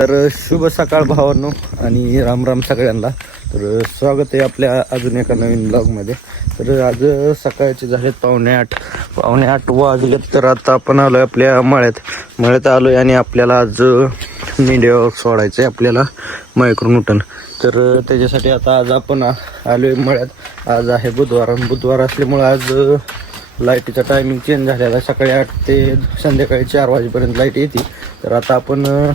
तर शुभ सकाळ भावांनो आणि राम राम सगळ्यांना. तर स्वागत आहे आपल्या अजून एका नवीन ब्लॉगमध्ये. तर आज सकाळचे झालेत पावणे आठ वाजलेत. तर आता आपण आलो आहे आपल्या मळ्यात आलो आहे आणि आपल्याला आज मीडिया सोडायचं आहे आपल्याला मायक्रोन्यूटन. तर त्याच्यासाठी आता आज आपण आलो आहे मळ्यात. आज आहे बुधवार असल्यामुळं आज लाईटीचा टायमिंग चेंज झालेला आहे. सकाळी 8 ते संध्याकाळी 4 वाजेपर्यंत लाईट येते. तर आता आपण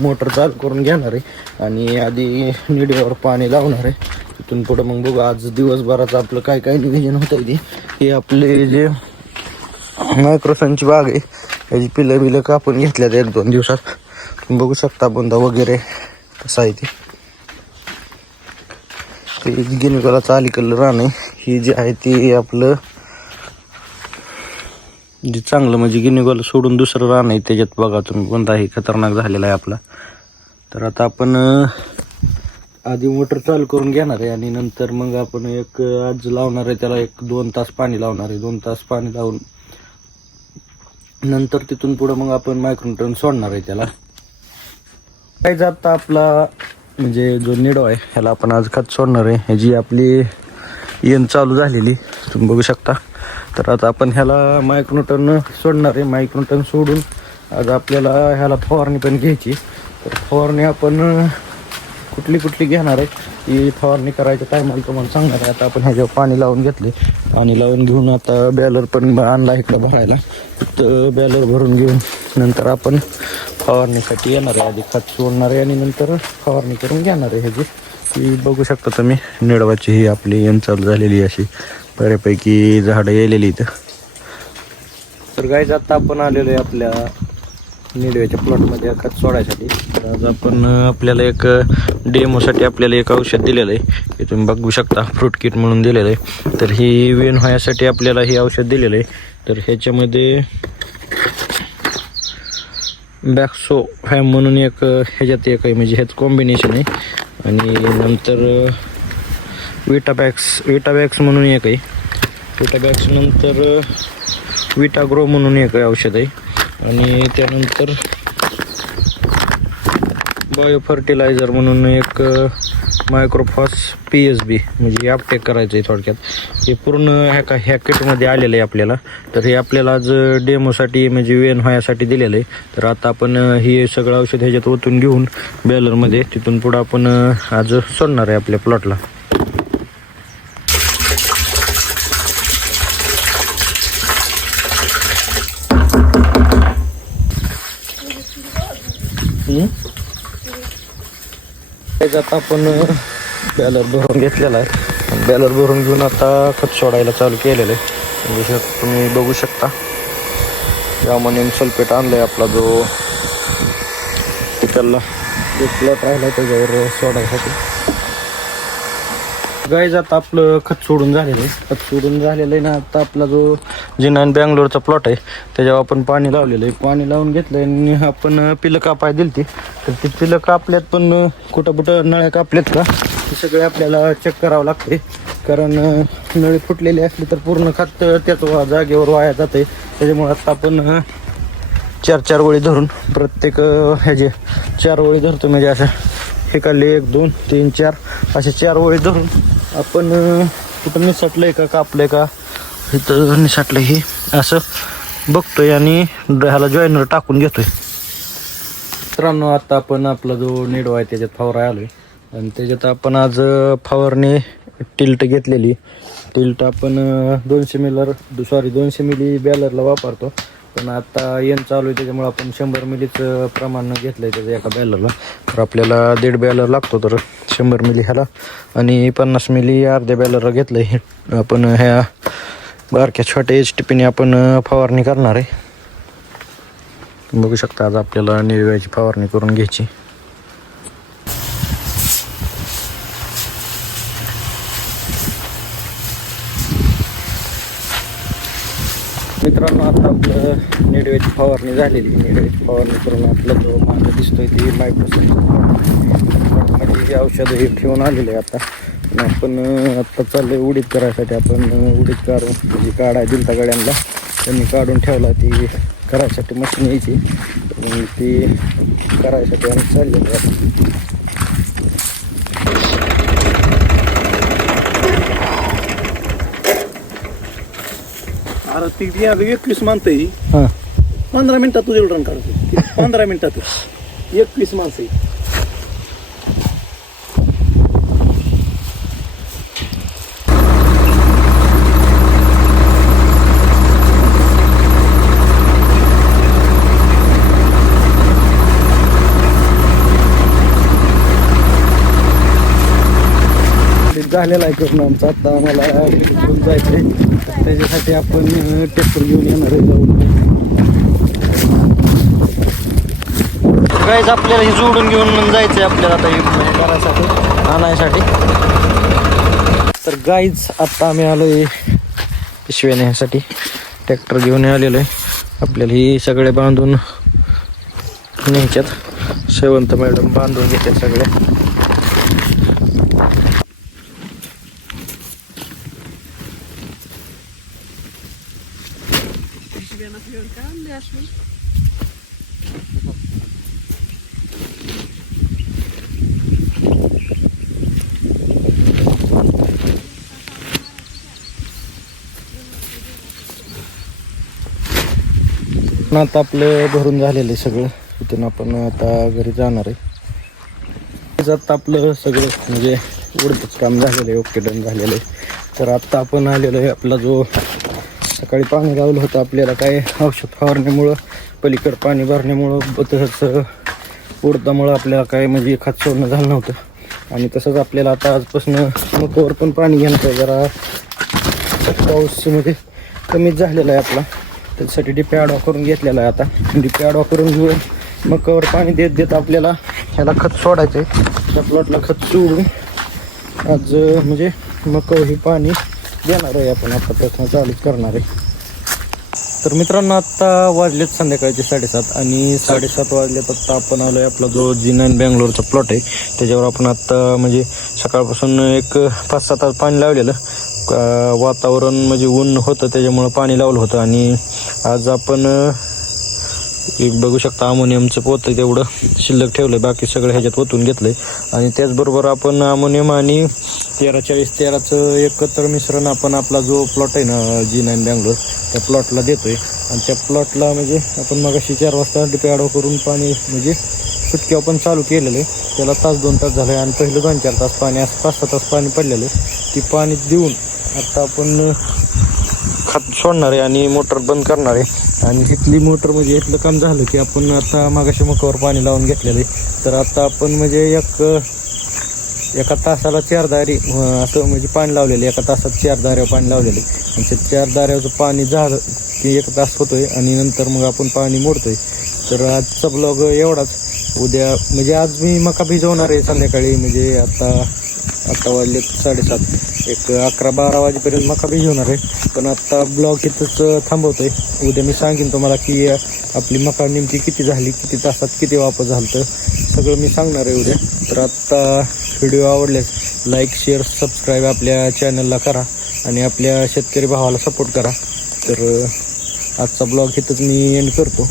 मोटर चालू करून घेणार आहे आणि आधी निडीवर पाणी लावणार आहे. तिथून पुढं मग बघू आज दिवसभराचं आपलं काय काय नियोजन होतं ते. हे आपले जे मायक्रोसनची बाग आहे याची पिलं कापून घेतल्यात 1-2 दिवसात. बघू शकता बुंदा वगैरे कसं आहे ते गिनिकलाचं अलीकडलं रान आहे. ही जी आहे ती आपलं जे चांगलं म्हणजे गिनिकल सोडून दुसरं रान आहे त्याच्यात बघा तुम्ही कोणताही खतरनाक झालेला आहे आपला. तर आता आपण आधी मोटर चालू करून घेणार आहे आणि नंतर मग आपण आज लावणार आहे त्याला 1-2 तास पाणी लावणार आहे. 2 तास पाणी लावून नंतर तिथून पुढं मग आपण मायक्रोन्यूटन सोडणार आहे त्याला. काय जाता आपला म्हणजे जो निडो आहे ह्याला आपण आज खत सोडणार आहे. ह्याची आपली येण चालू झालेली तुम्ही बघू शकता. तर आता आपण ह्याला मायक्रोन्यूटन सोडणार आहे. मायक्रोन्यूटन सोडून आज आपल्याला ह्याला फवारणी पण घ्यायची. तर फवारणी आपण कुठली घेणार आहे ही फवारणी करायच्या टायमाला तुम्हाला सांगणार आहे. आता आपण ह्याच्यावर पाणी लावून घेतले. पाणी लावून घेऊन आता बॅलर पण आणला इकडं भरायला. तर बॅलर भरून घेऊन नंतर आपण फवारणीसाठी येणार आहे. आधी खत सोडणार आहे आणि नंतर फवारणी करून घेणार आहे. ह्याची ही बघू शकता तुम्ही निडवाची ही आपली येण चालू झालेली अशी बऱ्यापैकी झाडं यायलेली इथं. तर गाईज आता आपण आलेलो आहे आपल्या निडव्याच्या प्लॉटमध्ये खत सोडायसाठी. तर आज आपण आपल्याला एक डेमोसाठी आपल्याला एक औषध दिलेलं आहे. हे तुम्ही बघू शकता फ्रूट किट म्हणून दिलेलं आहे. तर ही वेन व्हायसाठी आपल्याला हे औषध दिलेलं आहे. तर ह्याच्यामध्ये बॅक्सो फॅम म्हणून एक ह्याच्यात एक आहे म्हणजे ह्याच कॉम्बिनेशन आहे. आणि नंतर विटाबॅक्स म्हणून एक आहे. विटाबॅक्स नंतर विटाग्रो म्हणून एक औषध आहे. आणि त्यानंतर बायो फर्टिलायझर म्हणून एक मायक्रोफॉस PSB म्हणजे अपटेक करायचं आहे थोडक्यात. हे पूर्ण ह्या किटमध्ये आलेलं आहे आपल्याला. तर हे आपल्याला आज डेमोसाठी म्हणजे वेन व्हायसाठी दिलेलं आहे. तर आता आपण हे सगळं औषध ह्याच्यात ओतून घेऊन बॅलरमध्ये तिथून पुढं आपण आज सोडणार आहे आपल्या प्लॉटला. आता आपण बॅलर भरून घेतलेला आहे. बॅलर भरून घेऊन आता खत सोडायला चालू केलेलं आहे. म्हणजे तुम्ही बघू शकता अमोनियम सल्फेट आणलाय आपला जो त्याला एक प्लॉट राहिला त्याच्यावर सोडायसाठी. गाईज आता आपलं खत सोडून झालेलं आहे ना. आता आपला जो जिना आणि बँगलोरचा प्लॉट आहे त्याच्यावर आपण पाणी लावलेलं आहे. पाणी लावून घेतलं आणि आपण पिलं कापाय दिली. तर ती पिलं कापल्यात पण कुठं नळ्या कापल्यात का हे सगळे आपल्याला चेक करावं लागते. कारण नळी फुटलेली असली तर पूर्ण खत त्याच जागेवर वाया जाते. त्याच्यामुळे आता आपण 4 वळी धरून प्रत्येक ह्याचे 4 वळी धरतो. म्हणजे असं हे काढले 1, 2, 3, 4 असे 4 वळी धरून आपण कुठं निसटलंय का कापलंय का इथं निसटलं हे असं बघतोय आणि ह्याला जॉईनर टाकून घेतोय. मित्रांनो आता आपण आपला जो निडो आहे त्याच्यात फवारा आलोय आणि त्याच्यात आपण आज फवारणी टिल्ट घेतलेली. टिल्ट आपण 200 मिली बॅलरला वापरतो. पण आता येण चालू आहे त्याच्यामुळे आपण 100 मिलीचं प्रमाण घेतलं आहे त्याचं एका बॅलरला. तर आपल्याला 1.5 बॅलर लागतो. तर 100 मिली ह्याला आणि 50 मिली अर्ध्या बॅलरला घेतलं आहे. आपण ह्या बारक्या छोट्या HTPने आपण फवारणी करणार आहे. बघू शकता आज आपल्याला निडव्याची फवारणी करून घ्यायची. मित्रांनो आता आपलं निडव्याची फवारणी झालेली. निडव्याची फवारणी करून आपला जो मागं दिसतोय ते मायक्रोसनमध्ये औषध हे ठेवून आलेलं आहे. आता आपण आत्ता चाललं आहे उडीद करायसाठी. आपण उडीद काढून म्हणजे काढाय दिलता गड्यांना त्यांनी काढून ठेवला. ती करायसाठी मशीन यायची, मग ती करायसाठी आम्ही चाललेलो आहे. अरे ती 21 माणसं आहे. हां 15 मिनिटात तुझे रन काढतो. 15 मिनिटात 21 माणसं आहे. झालेला आहे करून आमचा. आता आम्हाला इथून जायचं आहे, त्याच्यासाठी आपण ट्रॅक्टर घेऊन येणार आहे जाऊन. गाईज आपल्याला हे जोडून घेऊन जायचं आहे आपल्याला आता हे करायसाठी, आणायसाठी. तर गाईज आता आम्ही आलो आहे पिशव्या नेण्यासाठी, ट्रॅक्टर घेऊन आलेलो आहे. आपल्याला ही सगळे बांधून न्यायच्यात. शेवंत मॅडम बांधून घेतात सगळ्या. आता आपलं भरून झालेलं आहे सगळं. इथून आपण आता घरी जाणार आहे. आता आपलं सगळं म्हणजे उडतच काम झालेलं आहे, ओके डन झालेलं आहे. तर आत्ता आपण आलेलो आहे. आपला जो सकाळी पाणी लावलं होतं आपल्याला काय औषध फवारण्यामुळं, पलीकडं पाणी भरण्यामुळं, तसंच उडतामुळं आपल्याला काय म्हणजे खत सोडणं झालं नव्हतं. आणि तसंच आपल्याला आता आजपासून मकावर पण पाणी घेणं आहे. जरा पाऊस म्हणजे कमीच झालेला आहे आपला, त्याच्यासाठी डिपे आडवा करून घेतलेला आहे. आता डिपे आडवा करून घेऊन मकावर पाणी देत देत आपल्याला ह्याला खत सोडायचं आहे. त्या प्लॉटला खत सोडून आज म्हणजे मकावर हे पाणी देणार आहे आपण. आता प्रश्न चालूच करणार आहे. तर मित्रांनो आत्ता वाजलेत संध्याकाळचे 7:30 आणि 7:30 वाजलेत. आत्ता आपण आलो आहे आपला जो G9 बँगलोरचा प्लॉट आहे त्याच्यावर. आपण आत्ता म्हणजे सकाळपासून एक 5-6 तास पाणी लावलेलं. वातावरण म्हणजे ऊन होतं त्याच्यामुळं पाणी लावलं होतं. आणि आज आपण बघू शकता अमोनियमचं पोतं तेवढं शिल्लक ठेवलं, बाकी सगळं ह्याच्यात ओतून घेतलंय. आणि त्याचबरोबर आपण अमोनियम आणि 13-40-13चं एकत्र मिश्रण आपण आपला जो प्लॉट आहे ना G9 बँगलोर त्या प्लॉटला देतोय. आणि त्या प्लॉटला म्हणजे आपण मगाशी 4 वाजता डिपे आडवा करून पाणी म्हणजे सुटक्यावर पण चालू केलेलं आहे. त्याला 1-2 तास झालं आहे. आणि पहिलं 2-4 तास पाणी, असं 5-6 तास पाणी पडलेलं आहे. ती पाणी देऊन आता आपण खत सोडणार आहे आणि मोटर बंद करणार आहे. आणि इथली मोटर म्हणजे इथलं काम झालं की आपण आता मागाशी मकावर पाणी लावून घेतलेलं आहे. तर आता आपण म्हणजे एका तासाला 4 दारी असं म्हणजे पाणी लावलेलं. एका तासात 4 दाऱ्यावर पाणी लावलेलं. आणि ते 4 दाऱ्याचं पाणी झालं की 1 तास होतोय आणि नंतर मग आपण पाणी मोडतोय. तर आजचा ब्लॉग एवढाच. उद्या म्हणजे आज मी मका भिजवणार आहे संध्याकाळी. म्हणजे आता वाजले 7:30, एक 11-12 वाजेपर्यंत मका भिजवणार आहे. पण आत्ता ब्लॉग इथंच थांबवतोय. उद्या मी सांगेन तुम्हाला की आपली मका नेमकी किती झाली, किती तासात किती वापर झालं, तर सगळं मी सांगणार आहे उद्या. तर आत्ता व्हिडिओ आवडल्यास लाईक, शेअर, सबस्क्राईब आपल्या चॅनलला करा आणि आपल्या शेतकरी भावाला सपोर्ट करा. तर आजचा ब्लॉग इथंच मी एंड करतो.